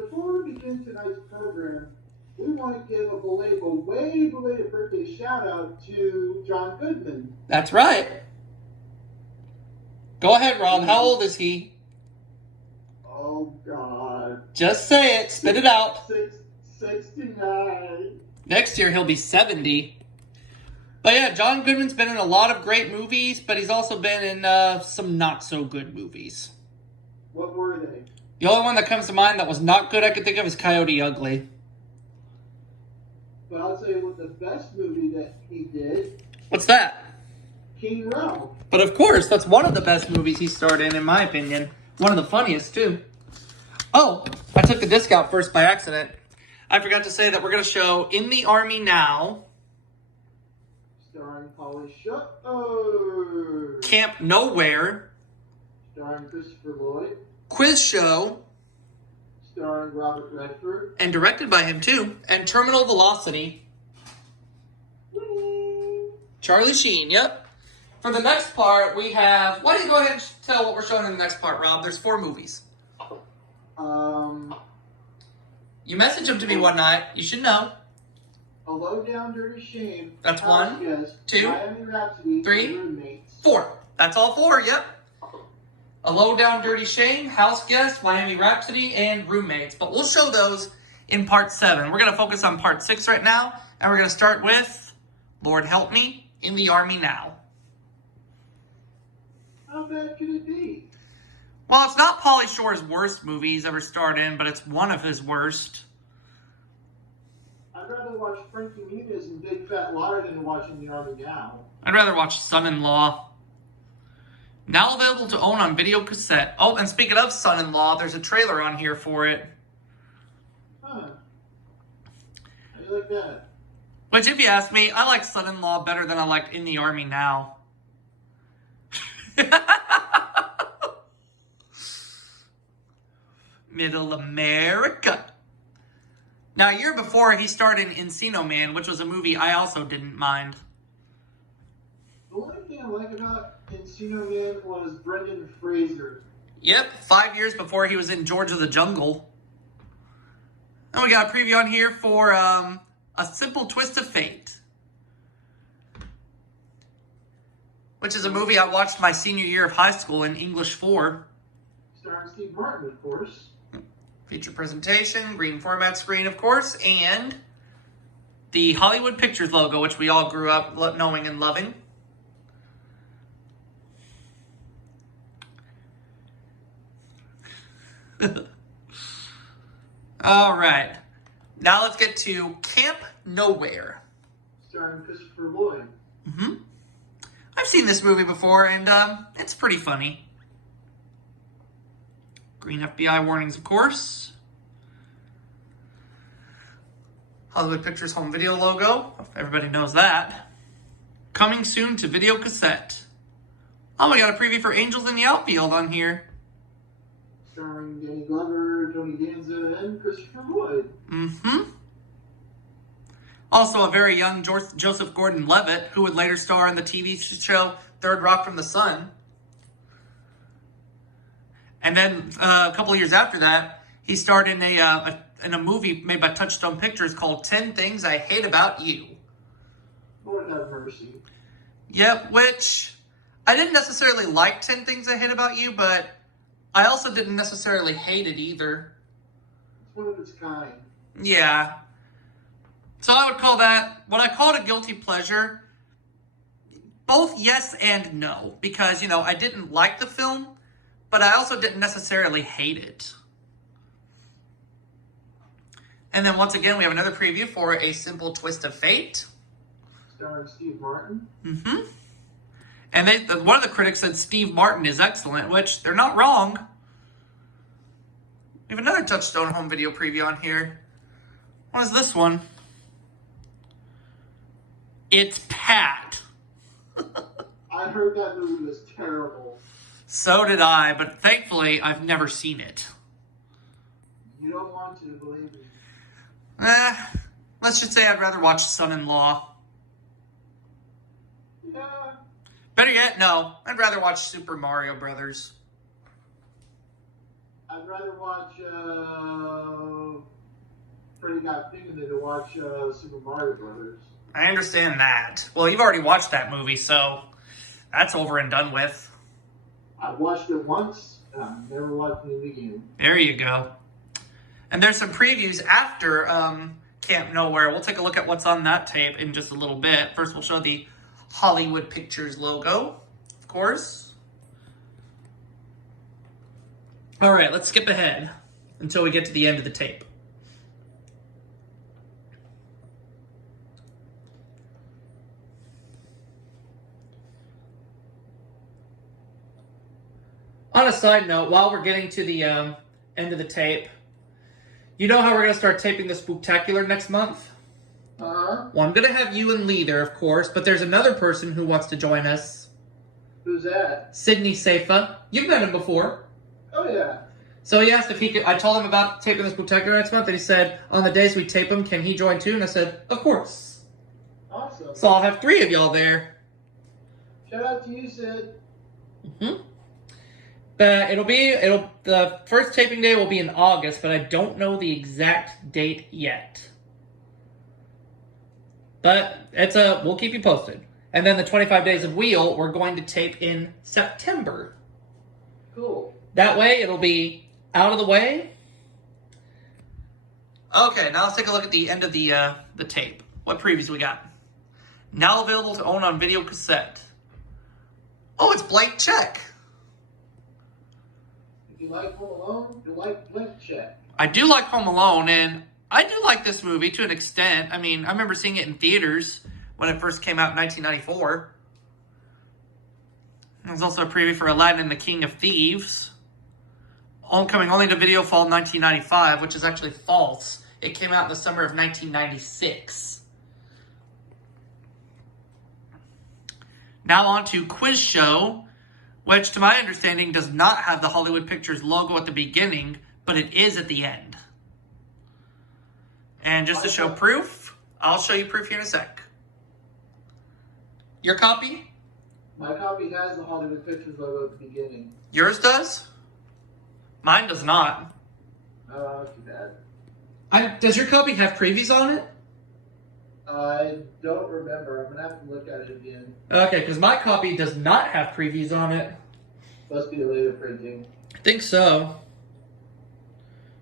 Before we begin tonight's program, we want to give a way belated birthday shout out to John Goodman. That's right. Go ahead, Rob. How old is he? Oh, God. Just say it. Spit it out. 69. Next year, he'll be 70. But yeah, John Goodman's been in a lot of great movies, but he's also been in some not-so-good movies. What were they? The only one that comes to mind that was not good I could think of is Coyote Ugly. But I'll tell you what the best movie that he did. What's that? King Ralph. But of course, that's one of the best movies he starred in my opinion. One of the funniest, too. Oh, I took the disc out first by accident. I forgot to say that we're going to show In the Army Now. Starring Polly Shutter. Camp Nowhere. Starring Christopher Lloyd. Quiz Show. Starring Robert Redford. And directed by him, too. And Terminal Velocity. Whee! Charlie Sheen, yep. For the next part, we have... Why don't you go ahead and tell what we're showing in the next part, Rob? There's 4 movies. You messaged them to me one night. You should know. A Low Down Dirty Shame. That's 1, Yes, 2, Miami Rhapsody, 3, Roommates. 4. That's all 4, yep. A Low Down Dirty Shame, House Guest, Miami Rhapsody, and Roommates. But we'll show those in part 7. We're going to focus on part 6 right now. And we're going to start with, Lord Help Me, In the Army Now. How bad could it be? Well, it's not Pauly Shore's worst movie he's ever starred in, but it's one of his worst. I'd rather watch Frankie Muniz and Big Fat Liar than watching The Army Now. I'd rather watch Son-in-Law. Now available to own on video cassette. Oh, and speaking of Son-in-Law, there's a trailer on here for it. Huh. How do you like that? Which, if you ask me, I like Son-in-Law better than I like In the Army Now. Middle America. Now, a year before, he starred in Encino Man, which was a movie I also didn't mind. The only thing I like about Encino Man was Brendan Fraser. Yep, 5 years before he was in George of the Jungle. And we got a preview on here for A Simple Twist of Fate, which is a movie I watched my senior year of high school in English 4. Starring Steve Martin, of course. Feature presentation, green format screen, of course, and the Hollywood Pictures logo, which we all grew up knowing and loving. All right. Now let's get to Camp Nowhere. Starring Christopher Lloyd. Mm-hmm. I've seen this movie before, and it's pretty funny. Green FBI warnings, of course. Hollywood Pictures home video logo. Everybody knows that. Coming soon to video cassette. Oh, we got a preview for Angels in the Outfield on here. Starring Danny Glover, Tony Danza, and Christopher Lloyd. Mm-hmm. Also a very young Joseph Gordon-Levitt, who would later star in the TV show Third Rock from the Sun. And then a couple of years after that, he starred in a movie made by Touchstone Pictures called 10 Things I Hate About You. Lord have mercy. Yep, which I didn't necessarily like 10 Things I Hate About You, but I also didn't necessarily hate it either. It's one of its kind. Yeah. So I would call that, when I call it a guilty pleasure, both yes and no. Because, I didn't like the film, but I also didn't necessarily hate it. And then once again, we have another preview for A Simple Twist of Fate. Starring Steve Martin. Mm-hmm. And one of the critics said Steve Martin is excellent, which they're not wrong. We have another Touchstone home video preview on here. What is this one? It's Pat. I heard that movie was terrible. So did I, but thankfully, I've never seen it. You don't want to, believe me. Let's just say I'd rather watch Son-in-Law. Yeah. Better yet, no. I'd rather watch Super Mario Brothers. I'd rather watch Freddy Got Fingered than to watch Super Mario Brothers. I understand that. Well, you've already watched that movie, so that's over and done with. I watched it once, and I'm never watching it again. There you go. And there's some previews after Camp Nowhere. We'll take a look at what's on that tape in just a little bit. First, we'll show the Hollywood Pictures logo, of course. All right, let's skip ahead until we get to the end of the tape. On a side note, while we're getting to the end of the tape, you know how we're going to start taping the Spooktacular next month? Uh-huh. Well, I'm going to have you and Lee there, of course, but there's another person who wants to join us. Who's that? Sydney Seifa. You've met him before. Oh, yeah. So he asked if he could. I told him about taping the Spooktacular next month, and he said, on the days we tape them, can he join too? And I said, of course. Awesome. So I'll have 3 of y'all there. Shout out to you, Sid. Mm-hmm. The first taping day will be in August, but I don't know the exact date yet. But we'll keep you posted. And then the 25 Days of Wheel, we're going to tape in September. Cool. That way, it'll be out of the way. Okay, now let's take a look at the end of the tape. What previews we got? Now available to own on video cassette. Oh, it's Blank Check. If you like Home Alone, you like Blank Check. I do like Home Alone, and I do like this movie to an extent. I mean, I remember seeing it in theaters when it first came out in 1994. There's also a preview for Aladdin and the King of Thieves. Coming only to video fall 1995, which is actually false. It came out in the summer of 1996. Now on to Quiz Show, which to my understanding does not have the Hollywood Pictures logo at the beginning, but it is at the end. And just to show proof, I'll show you proof here in a sec. Your copy? My copy has the Hollywood Pictures logo at the beginning. Yours does? Mine does not. Oh, too bad. Does your copy have previews on it? I don't remember. I'm going to have to look at it again. Okay, because my copy does not have previews on it. Must be a later printing. I think so.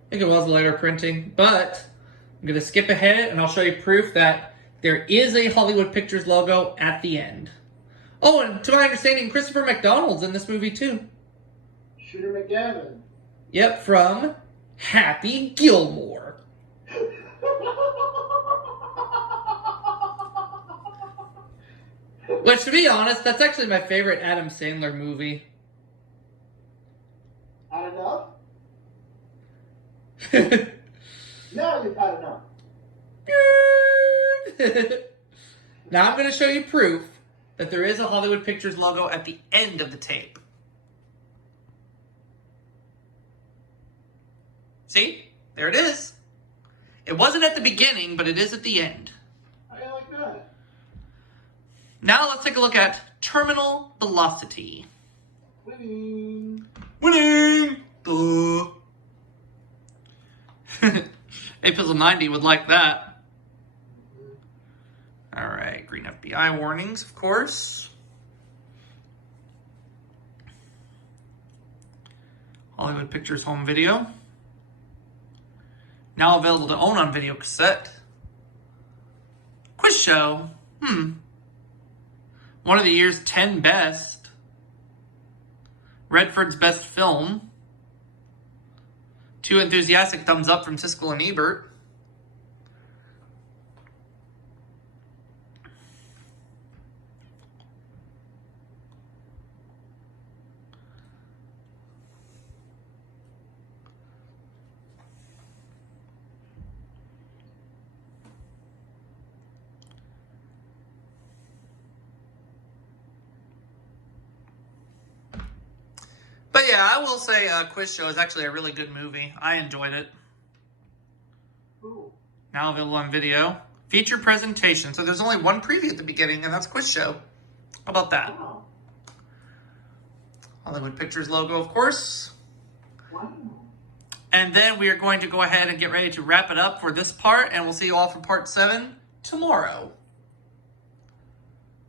I think it was later printing. But I'm going to skip ahead and I'll show you proof that there is a Hollywood Pictures logo at the end. Oh, and to my understanding, Christopher McDonald's in this movie too. Shooter McGavin. Yep, from Happy Gilmore. Which, to be honest, that's actually my favorite Adam Sandler movie. Had enough? Now you've had enough. Now I'm going to show you proof that there is a Hollywood Pictures logo at the end of the tape. See? There it is. It wasn't at the beginning, but it is at the end. I like that. Now let's take a look at terminal velocity. Winning. Winning! Duh. Apizzle 90 would like that. All right, green FBI warnings, of course. Hollywood Pictures home video. Now available to own on video cassette. Quiz show. One of the year's 10 best. Redford's best film. 2 enthusiastic thumbs up from Siskel and Ebert. But yeah, I will say Quiz Show is actually a really good movie. I enjoyed it. Cool. Now available on video. Feature presentation. So there's only one preview at the beginning, and that's Quiz Show. How about that? Wow. Hollywood Pictures logo, of course. Wow. And then we are going to go ahead and get ready to wrap it up for this part, and we'll see you all for part 7 tomorrow.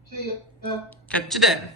See ya. Catch you then.